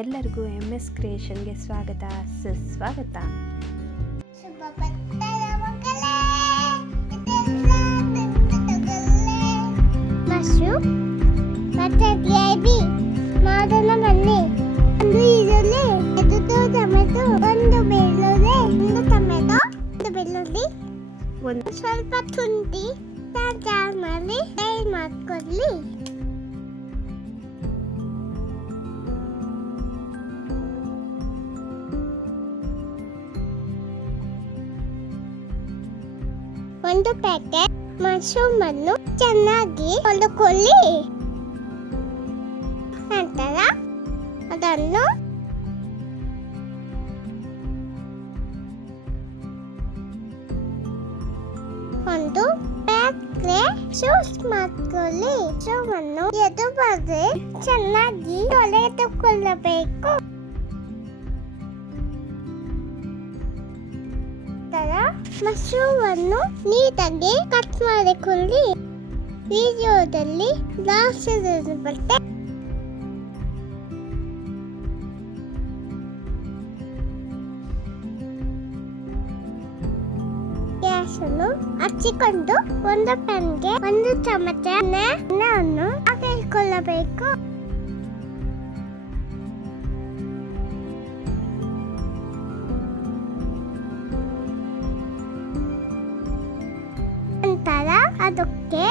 ಎಲ್ಲರಿಗೂ MS ಕ್ರಿಯೇಷನ್ಗೆ ಸ್ವಾಗತ ಸುಸ್ವಾಗತ. ಮಶ್ರೂಮ್ ಮತ್ತೆ ಗ್ರೇವಿ ಮಾಡೋಣ ಬನ್ನಿ. ಒಂದು ಈರುಳ್ಳಿ, ಎರಡು ಟೊಮೆಟೊ, ಒಂದು ಬೆಳ್ಳುಳ್ಳಿ, ಒಂದು ಬೆಳ್ಳುಳ್ಳಿ, ಒಂದು ಸ್ವಲ್ಪ ಶುಂಠಿ ಮಾಡಿ ಫ್ರೈ ಮಾಡ್ಕೊಳ್ಳಿ. ಒಂದು ಪ್ಯಾಕೆಟ್ ಮಶ್ರೂಮ್ ಅನ್ನು ಚೆನ್ನಾಗಿ ಹೊಲಕೊಳ್ಳಿ. ನಂತರ ಅದನ್ನು ಒಂದು ಪ್ಯಾಕ್ಗೆ ಶೂಸ್ ಮಾಡ್ಕೊಳ್ಳಿ. ಮಶ್ರೂಮ್ ಅನ್ನು ಎದು ಬರದೆ ಚೆನ್ನಾಗಿ ತೊಳೆದುಕೊಳ್ಳಬೇಕು. ಮಶ್ರೂಮ್ ಅನ್ನು ನೀಟಾಗಿ ಕಟ್ ಮಾಡಿಕೊಳ್ಳಿ. ವಿಡಿಯೋದಲ್ಲಿ ಲಾಸ್ಟ್ ಬರುತ್ತೆ. ಗ್ಯಾಸ್ ಅನ್ನು ಹಚ್ಚಿಕೊಂಡು ಒಂದು ಪ್ಯಾನ್ಗೆ ಒಂದು ಚಮಚ ಎಣ್ಣೆಯನ್ನು ಹಾಕಿಕೊಳ್ಳಬೇಕು. ನಂತರ ಅದಕ್ಕೆ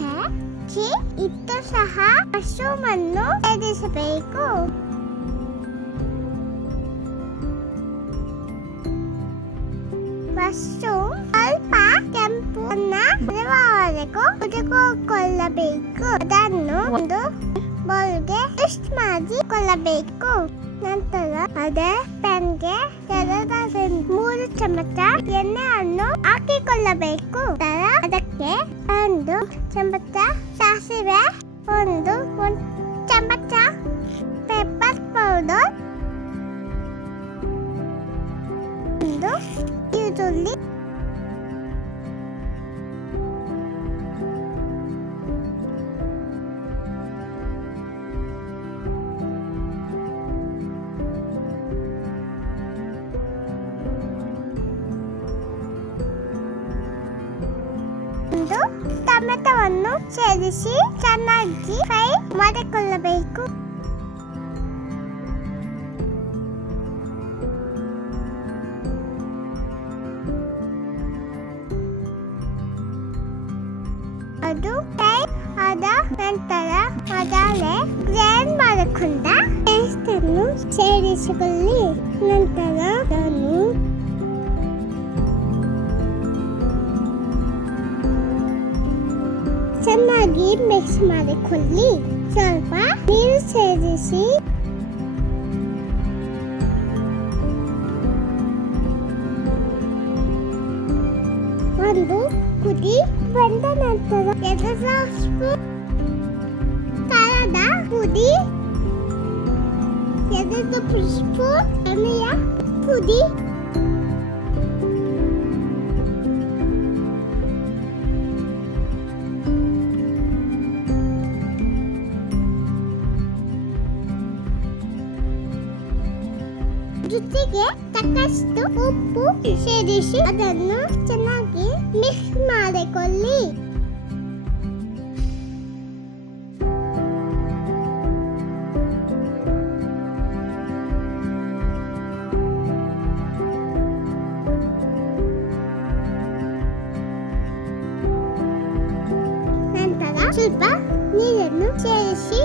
ಹಚ್ಚಿ ಇಟ್ಟು ಸಹ ಮಶ್ರೂಮ್ ಅನ್ನು ಸೇರಿಸಬೇಕು. ಮಶ್ರೂಮ್ ಸ್ವಲ್ಪ ಕೆಂಪು ಬರುವವರೆಗೂ ಹುರಿದುಕೊಳ್ಳಬೇಕು. ಅದನ್ನು ಒಂದು ಬೌಲ್ಗೆ ಟ್ವಿಸ್ಟ್ ಮಾಡಿಕೊಳ್ಳಬೇಕು. ನಂತರ ಅದೇ ಪ್ಯಾನ್ಗೆ 2-3 ಚಮಚ ಎಣ್ಣೆಯನ್ನು ಹಾಕಿಕೊಳ್ಳಬೇಕು. ಅದಕ್ಕೆ ಒಂದು ಚಮಚ ಸಾಸಿವೆ, ಒಂದು ಚಮಚ ಪೆಪ್ಪರ್ ಪೌಡರ್, ಒಂದು ಈರುಳ್ಳಿ, ಒಂದು ಟೊಮೆಟೊವನ್ನು ಸೇರಿಸಿ ಚೆನ್ನಾಗಿ ಫ್ರೈ ಮಾಡಿಕೊಳ್ಳಬೇಕು. ಅದು ಫ್ರೈ ಆದ ನಂತರ ಮೊದಲೇ ಗ್ರೈಂಡ್ ಮಾಡಿಕೊಂಡ ಪೇಸ್ಟ್ ಅನ್ನು ಸೇರಿಸಿಕೊಳ್ಳಿ. ನಂತರ ಅದನ್ನು ಚೆನ್ನಾಗಿ ಮಿಕ್ಸ್ ಮಾಡಿಕೊಳ್ಳಿ. ಸ್ವಲ್ಪ ನೀರು ಸೇರಿಸಿ ಒಂದು ಕುದಿ ಬಂದ ನಂತರ 2 ಸ್ಪೂನ್ ಖಾರದ ಪುಡಿ, 2 ಸ್ಪೂನ್ ಧನಿಯಾ ಪುಡಿ, ರುಚಿಗೆ ತಕ್ಕಷ್ಟು ಉಪ್ಪು ಸೇರಿಸಿ ಅದನ್ನು ಚೆನ್ನಾಗಿ ಮಿಕ್ಸ್ ಮಾಡಿಕೊಳ್ಳಿ. ನಂತರ ಸ್ವಲ್ಪ ನೀರನ್ನು ಸೇರಿಸಿ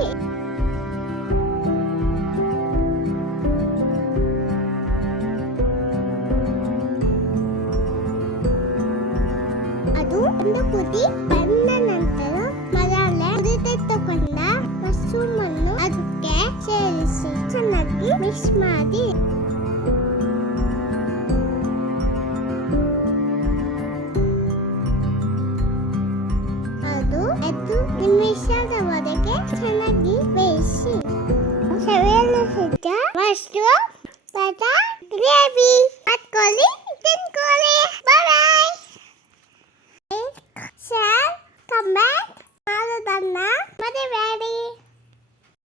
ಒಂದು ಕುದಿ ಬಂದ ನಂತರ ಮೊದಲೇ ಹುರಿದಿಟ್ಟುಕೊಂಡ ಮಶ್ರೂಮ್ ಅನ್ನು ಅದಕ್ಕೆ ಸೇರಿಸಿ ಚೆನ್ನಾಗಿ ಮಿಕ್ಸ್ ಮಾಡಿ